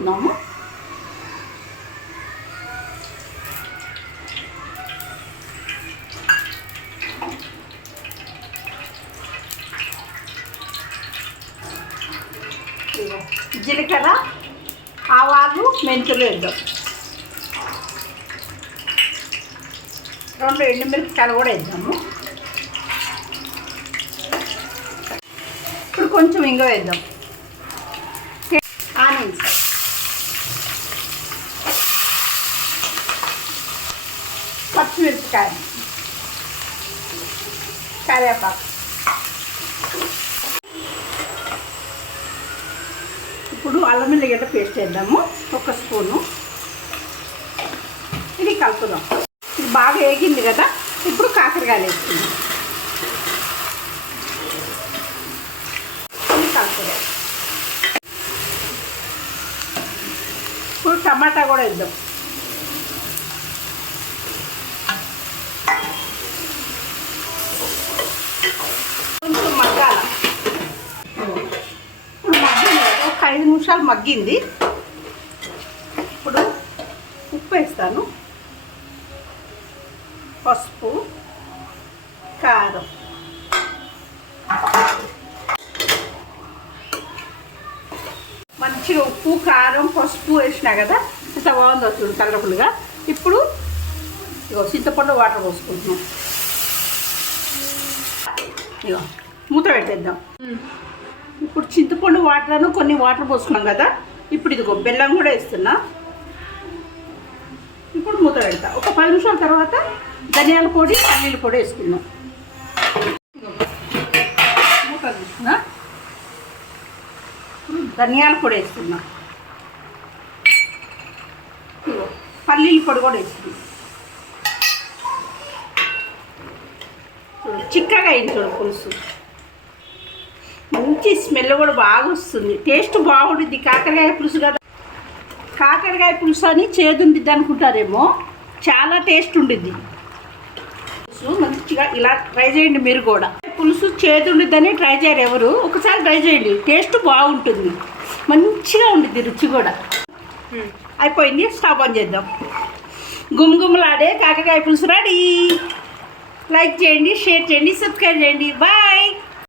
వేసుకుందాము. జీలకర్ర, ఆవాలు, మెంతులు వేద్దాం. 2 ఎండుమిరపకాయలు కూడా వేద్దాము. ఇప్పుడు కొంచెం ఇంగ వేద్దాం. ఆనియన్స్, పచ్చిమిరపకాయలు, కరివేపాకు. ఇప్పుడు అల్లం వెల్లిగడ్డ పేస్ట్ వేద్దాము, 1 స్పూను. ఇది కలుపుదాం. ఇది బాగా వేగింది కదా, ఇప్పుడు కాకరకాయలు వేసుకుందాం. ఇది కలుపుదాం. ఇప్పుడు టమాటా కూడా వేద్దాం. కొంచెం మగ్గాల. ఇప్పుడు మగ్గింది కదా, ఒక 5 నిమిషాలు మగ్గింది. ఇప్పుడు ఉప్పు వేస్తాను, పసుపు, కారం. మంచిగా ఉప్పు, కారం, పసుపు వేసినా కదా, ఎంత బాగుందో చూడు కలర్ఫుల్గా. ఇప్పుడు ఇగో చింతపండు వాటర్ పోసుకుంటున్నాం. ఇగో మూత పెట్టేద్దాం. ఇప్పుడు చింతపండు వాటర్ను కొన్ని వాటర్ పోసుకున్నాం కదా, ఇప్పుడు ఇదిగో బెల్లం కూడా వేస్తున్నా. ఇప్పుడు మూత పెడతా. ఒక 10 నిమిషాల తర్వాత ధనియాల పొడి, పల్లీల పొడి వేసుకుందాం. మూత తీసుకున్నా. ఇప్పుడు ధనియాల పొడి వేస్తున్నా. పల్లీల పొడి కూడా వేస్తున్నాం. చిక్కగా అయింది చూడు పులుసు. మంచి స్మెల్ కూడా బాగా వస్తుంది. టేస్ట్ బాగుంటుంది. కాకరకాయ పులుసు కదా, కాకరకాయ పులుసు అని చేదుండిద్ది అనుకుంటారేమో, చాలా టేస్ట్ ఉండిద్ది. పులుసు మంచిగా ఇలా ట్రై చేయండి మీరు కూడా. పులుసు చేదుండిద్దని ట్రై చేయరు ఎవరు, ఒకసారి ట్రై చేయండి. టేస్ట్ బాగుంటుంది, మంచిగా ఉండిద్ది, రుచి కూడా. అయిపోయింది, స్టవ్ ఆన్ చేద్దాం. గుమగుమలాడే కాకరకాయ పులుసు రెడీ. లైక్ చేయండి, షేర్ చేయండి, సబ్స్క్రైబ్ చేయండి. బాయ్.